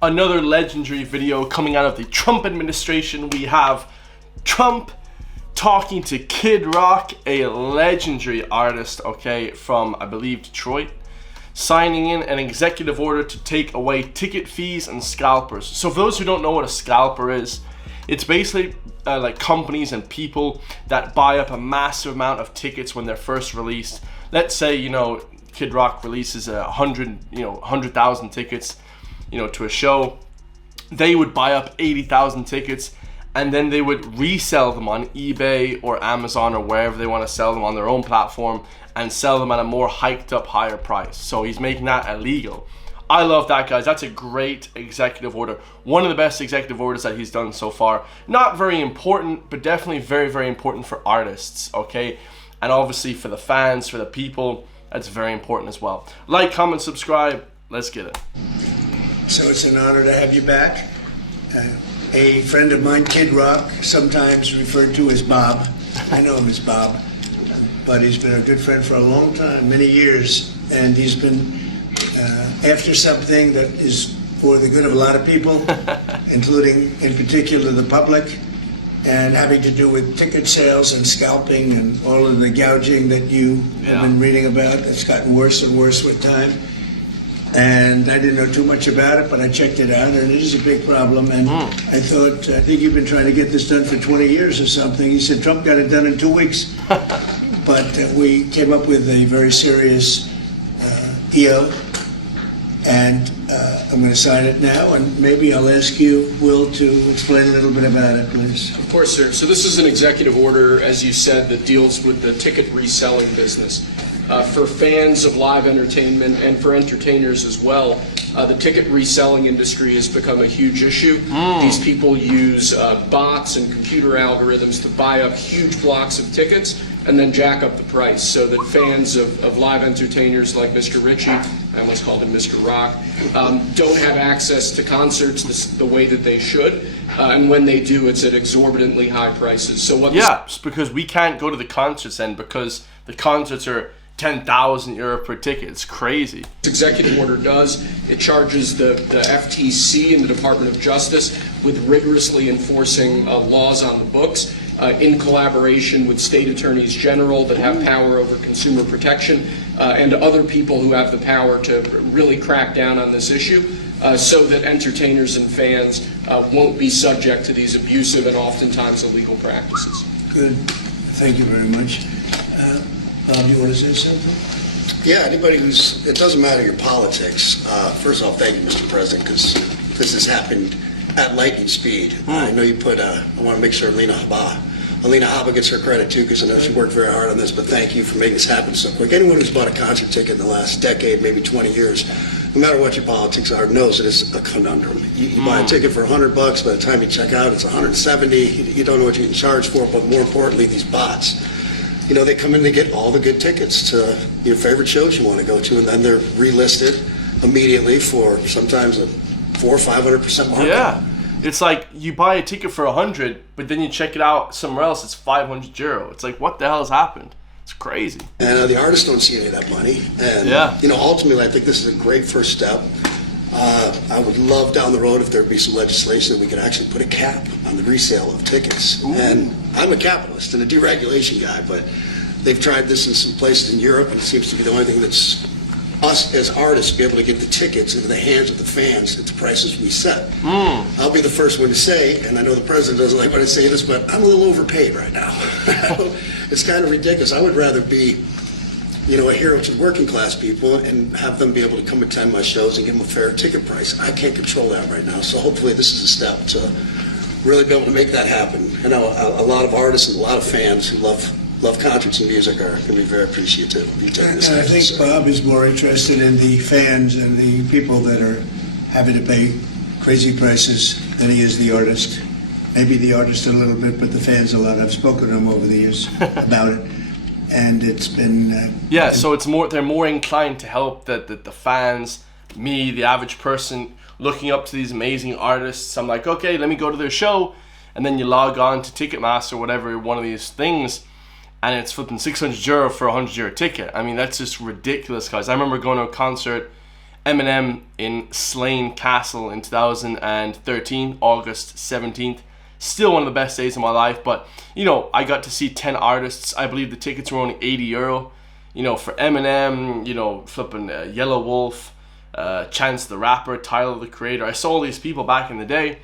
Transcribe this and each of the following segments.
Another legendary video coming out of the Trump administration. We have Trump talking to Kid Rock, a legendary artist, okay, from, I believe, Detroit, signing in an executive order to take away ticket fees and scalpers. So for those who don't know what a scalper is, it's basically like companies and people that buy up a massive amount of tickets when they're first released. Let's say, Kid Rock releases 100,000 tickets, to a show. They would buy up 80,000 tickets and then they would resell them on eBay or Amazon or wherever they want to sell them on their own platform and sell them at a more hiked up higher price. So he's making that illegal. I love that, guys. That's a great executive order. One of the best executive orders that he's done so far. Not very important, but definitely very, very important for artists, okay? And obviously for the fans, for the people, that's very important as well. Like, comment, subscribe. Let's get it. So it's an honor to have you back. A friend of mine, Kid Rock, sometimes referred to as Bob. I know him as Bob, but he's been a good friend for a long time, many years, and he's been after something that is for the good of a lot of people, including, in particular, the public, and having to do with ticket sales and scalping and all of the gouging that you have been reading about. That's gotten worse and worse with time. And I didn't know too much about it, but I checked it out, and it is a big problem. And I think you've been trying to get this done for 20 years or something. He said Trump got it done in 2 weeks. But we came up with a very serious EO, and I'm going to sign it now, and maybe I'll ask you, Will, to explain a little bit about it, please. Of course, sir. So this is an executive order, as you said, that deals with the ticket reselling business. For fans of live entertainment and for entertainers as well, the ticket reselling industry has become a huge issue. These people use bots and computer algorithms to buy up huge blocks of tickets and then jack up the price so that fans of live entertainers like Mr. Ritchie, I almost called him Mr. Rock, don't have access to concerts the way that they should. And when they do, it's at exorbitantly high prices. So what? Yeah, it's because we can't go to the concerts then because the concerts are 10,000 euro per ticket. It's crazy. This executive order does, it charges the FTC and the Department of Justice with rigorously enforcing laws on the books in collaboration with state attorneys general that have power over consumer protection and other people who have the power to really crack down on this issue so that entertainers and fans won't be subject to these abusive and oftentimes illegal practices. Good. Thank you very much. Bob, you want to say something? Yeah, anybody it doesn't matter your politics. First off, thank you, Mr. President, because this has happened at lightning speed. I know you I want to make sure Alina Habba gets her credit too, because I know she worked very hard on this, but thank you for making this happen so quick. Anyone who's bought a concert ticket in the last decade, maybe 20 years, no matter what your politics are, knows that it's a conundrum. You buy a ticket for $100, by the time you check out, it's 170. You don't know what you're getting charged for, but more importantly, these bots. They come in to get all the good tickets to your favorite shows you want to go to, and then they're relisted immediately for sometimes a 400% or 500% markup. Yeah, it's like you buy a ticket for 100, but then you check it out somewhere else, it's 500 euro. It's like, what the hell has happened? It's crazy. And the artists don't see any of that money. And ultimately, I think this is a great first step. I would love down the road if there'd be some legislation that we could actually put a cap on the resale of tickets. And I'm a capitalist and a deregulation guy, but they've tried this in some places in Europe, and it seems to be the only thing that's us as artists be able to get the tickets into the hands of the fans at the prices we set. I'll be the first one to say, and I know the president doesn't like when I say this, but I'm a little overpaid right now. It's kind of ridiculous. I would rather be a hero to working class people and have them be able to come attend my shows and give them a fair ticket price. I can't control that right now, so hopefully this is a step to really be able to make that happen. I know a lot of artists and a lot of fans who love concerts and music are going to be very appreciative of you taking this. And I think Bob is more interested in the fans and the people that are having to pay crazy prices than he is the artist. Maybe the artist a little bit, but the fans a lot. I've spoken to him over the years about it. And it's been so it's more, they're more inclined to help the fans, me, the average person looking up to these amazing artists. I'm like, okay, let me go to their show, and then you log on to Ticketmaster or whatever, one of these things, and it's flipping 600 euro for a 100 euro ticket. I mean, that's just ridiculous, guys. I remember going to a concert Eminem in Slane Castle in 2013, August 17th. Still one of the best days of my life, but, you know, I got to see 10 artists. I believe the tickets were only €80. You know, for Eminem, you know, flipping Yellow Wolf, Chance the Rapper, Tyler the Creator. I saw all these people back in the day.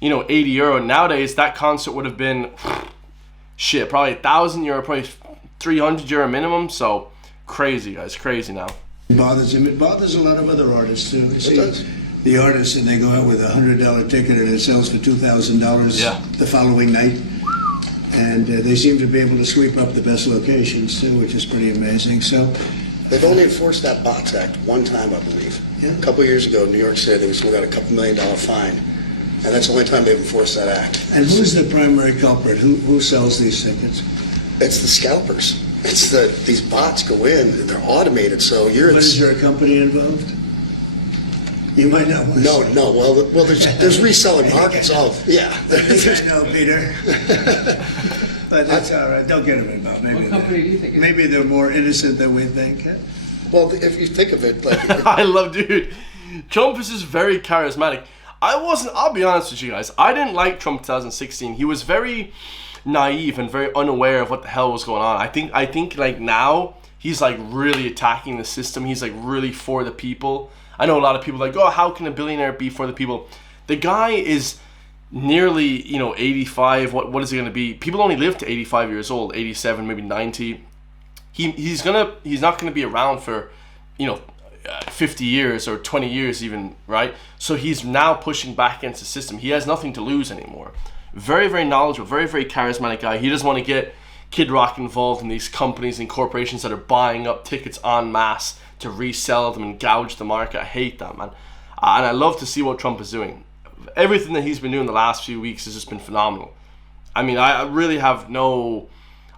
You know, €80. Nowadays, that concert would have been, shit, probably €1,000, probably €300 minimum. So, crazy, guys, crazy now. It bothers him. It bothers a lot of other artists, too. You see, the artists, and they go out with a $100 ticket and it sells for $2,000 the following night. And they seem to be able to sweep up the best locations, too, which is pretty amazing. So, they've only enforced that Bots Act one time, I believe. Yeah. A couple years ago in New York City, they still got a $2 million fine. And that's the only time they've enforced that act. And who's the primary culprit? Who sells these tickets? It's the scalpers. It's these bots go in, and they're automated, so you're... But is there a company involved? You might not want to say. No. Well, there's reselling markets. Oh, yeah. I know, Peter. But that's all right. Don't get them involved. Maybe What company do you think it is? Maybe they're more innocent than we think. Well, if you think of it, like... I love, dude. Trump is just very charismatic. I'll be honest with you guys, I didn't like Trump 2016. He was very naive and very unaware of what the hell was going on. I think like now, he's like really attacking the system. He's like really for the people. I know a lot of people are like, oh, how can a billionaire be for the people? The guy is nearly, 85. What is he going to be? People only live to 85 years old, 87, maybe 90. He's not going to be around for, 50 years or 20 years even, right? So he's now pushing back against the system. He has nothing to lose anymore. Very, very knowledgeable, very, very charismatic guy. He doesn't want to get Kid Rock involved in these companies and corporations that are buying up tickets en masse to resell them and gouge the market. I hate that, man. And I love to see what Trump is doing. Everything that he's been doing the last few weeks has just been phenomenal. I mean, I really have no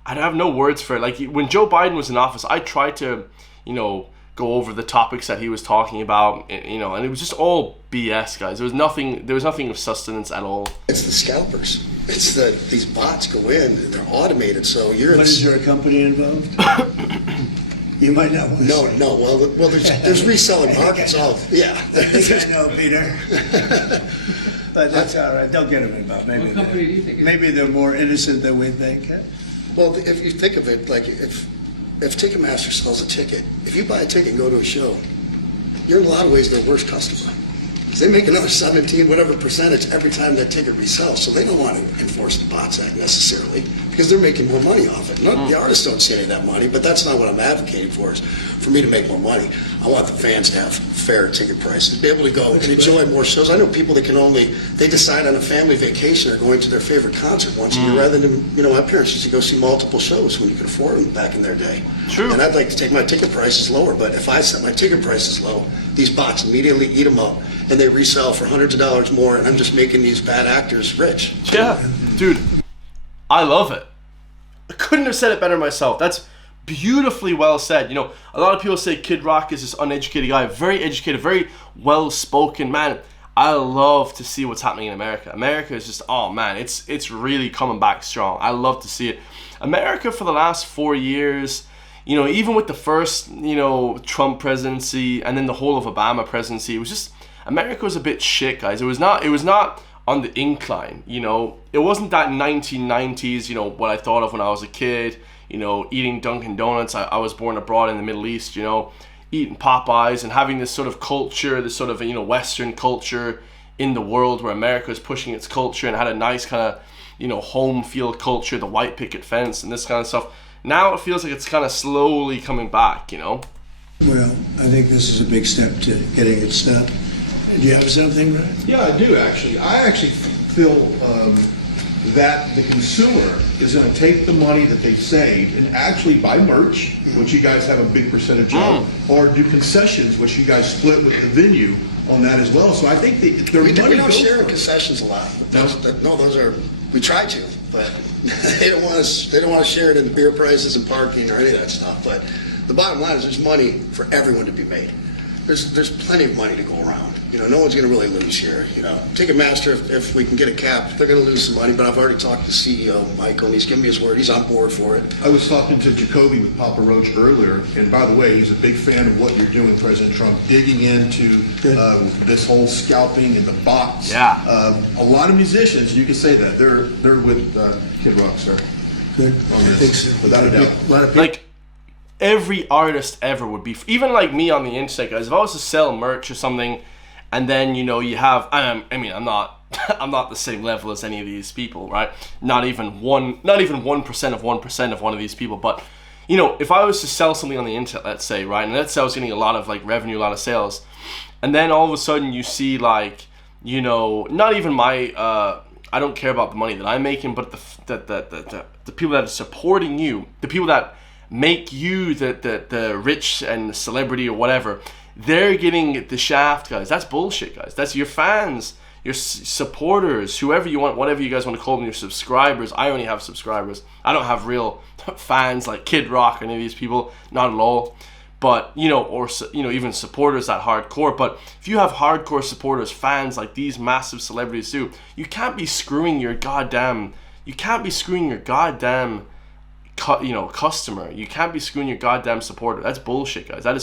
words for it. Like, when Joe Biden was in office, I tried to, go over the topics that he was talking about, and it was just all BS, guys. There was nothing of sustenance at all. It's the scalpers. It's these bots go in, and they're automated, so you're... But is there a company involved? You might not want to say. No. Well, there's reselling markets. Oh, yeah. I know, Peter. But that's all right. Don't get them involved. What company do you think it is? Maybe they're more innocent than we think. Well, if you think of it, like if Ticketmaster sells a ticket, if you buy a ticket and go to a show, you're in a lot of ways their worst customer. Because they make another 17 whatever percentage every time that ticket resells, so they don't want to enforce the Bots Act necessarily, because they're making more money off it. The artists don't see any of that money, but that's not what I'm advocating for, is for me to make more money. I want the fans to have fair ticket prices, to be able to go and enjoy more shows. I know people that they decide on a family vacation or going to their favorite concert once a year, rather than, my parents used to go see multiple shows when you could afford them back in their day. True. And I'd like to take my ticket prices lower, but if I set my ticket prices low, these bots immediately eat them up, and they resell for hundreds of dollars more, and I'm just making these bad actors rich. Yeah, dude, I love it. I couldn't have said it better myself. That's beautifully well said. A lot of people say Kid Rock is this uneducated guy, very educated, very well-spoken man. I love to see what's happening in America. America is just, oh man, it's really coming back strong. I love to see it. America for the last 4 years, even with the first, Trump presidency and then the whole of Obama presidency, it was just, America was a bit shit, guys. It was not on the incline, It wasn't that 1990s, what I thought of when I was a kid, eating Dunkin' Donuts. I was born abroad in the Middle East, eating Popeyes and having this sort of culture, this sort of, Western culture in the world where America is pushing its culture and had a nice kind of, home field culture, the white picket fence and this kind of stuff. Now it feels like it's kind of slowly coming back, Well, I think this is a big step to getting it stopped. Do you have something, Ray? Yeah, I do actually. I actually feel that the consumer is going to take the money that they saved and actually buy merch, which you guys have a big percentage of, or do concessions, which you guys split with the venue on that as well. So I think their money We don't goes share for in it. concessions a lot. Those are, we try to, but they don't want to share it in beer prices and parking or any of that stuff. But the bottom line is there's money for everyone to be made. there's plenty of money to go around. You know, no one's going to really lose here. You know, Ticketmaster, if we can get a cap, they're going to lose some money. But I've already talked to CEO Michael, and he's given me his word. He's on board for it. I was talking to Jacoby with Papa Roach earlier, and by the way, he's a big fan of what you're doing, President Trump, digging into this whole scalping and the bots. Yeah. A lot of musicians, you can say that they're with Kid Rock, sir. Good. Without a doubt. A lot of people. Like, every artist ever would be, even like me on the internet, guys. If I was to sell merch or something, and then you know you have, I mean, I'm not the same level as any of these people, right? Not even 1% of 1% of one of these people. But you know, if I was to sell something on the internet, let's say, right, and let's say I was getting a lot of like revenue, a lot of sales, and then all of a sudden you see like, you know, not even my, I don't care about the money that I'm making, but the people that are supporting you, the people that make you the rich and the celebrity or whatever, they're getting the shaft, guys. That's bullshit, guys. That's your fans, your supporters, whoever you want, whatever you guys want to call them, your subscribers. I only have subscribers. I don't have real fans like Kid Rock or any of these people, not at all. But you know, or you know, even supporters that hardcore. But if you have hardcore supporters, fans like these massive celebrities do, you can't be screwing your goddamn customer. You can't be screwing your goddamn supporter. That's bullshit, guys. That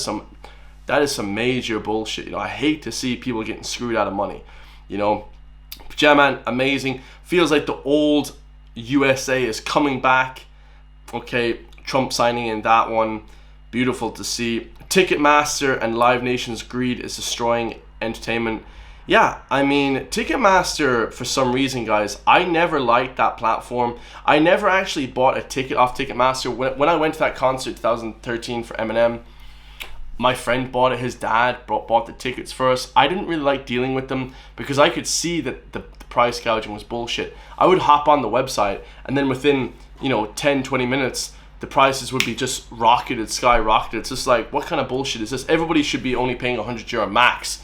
is some major bullshit. You know, I hate to see people getting screwed out of money. You know, but yeah, man, amazing. Feels like the old USA is coming back. Okay, Trump signing in that one. Beautiful to see. Ticketmaster and Live Nation's greed is destroying entertainment. Yeah, I mean, Ticketmaster, for some reason, guys, I never liked that platform. I never actually bought a ticket off Ticketmaster. When I went to that concert in 2013 for Eminem, my friend bought it. His dad bought the tickets first. I didn't really like dealing with them because I could see that the price gouging was bullshit. I would hop on the website, and then within, you know, 10, 20 minutes, the prices would be just skyrocketed. It's just like, what kind of bullshit is this? Everybody should be only paying €100 max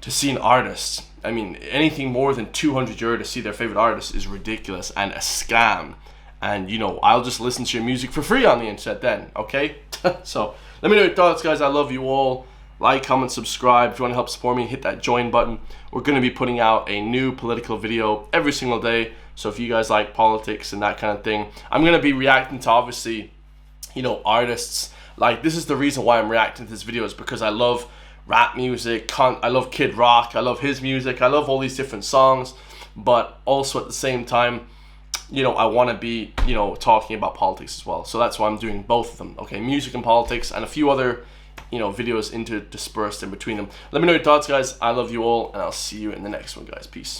to see an artist. I mean, anything more than €200 to see their favorite artist is ridiculous and a scam. And you know, I'll just listen to your music for free on the internet then, okay? So let me know your thoughts, guys. I love you all. Like, comment, subscribe. If you want to help support me, hit that join button. We're going to be putting out a new political video every single day. So if you guys like politics and that kind of thing, I'm going to be reacting to, obviously, you know, artists. Like, this is the reason why I'm reacting to this video, is because I love rap music. I love Kid Rock. I love his music. I love all these different songs. But also at the same time, you know, I want to be, you know, talking about politics as well. So that's why I'm doing both of them. Okay, music and politics, and a few other, you know, videos dispersed in between them. Let me know your thoughts, guys. I love you all, and I'll see you in the next one, guys. Peace.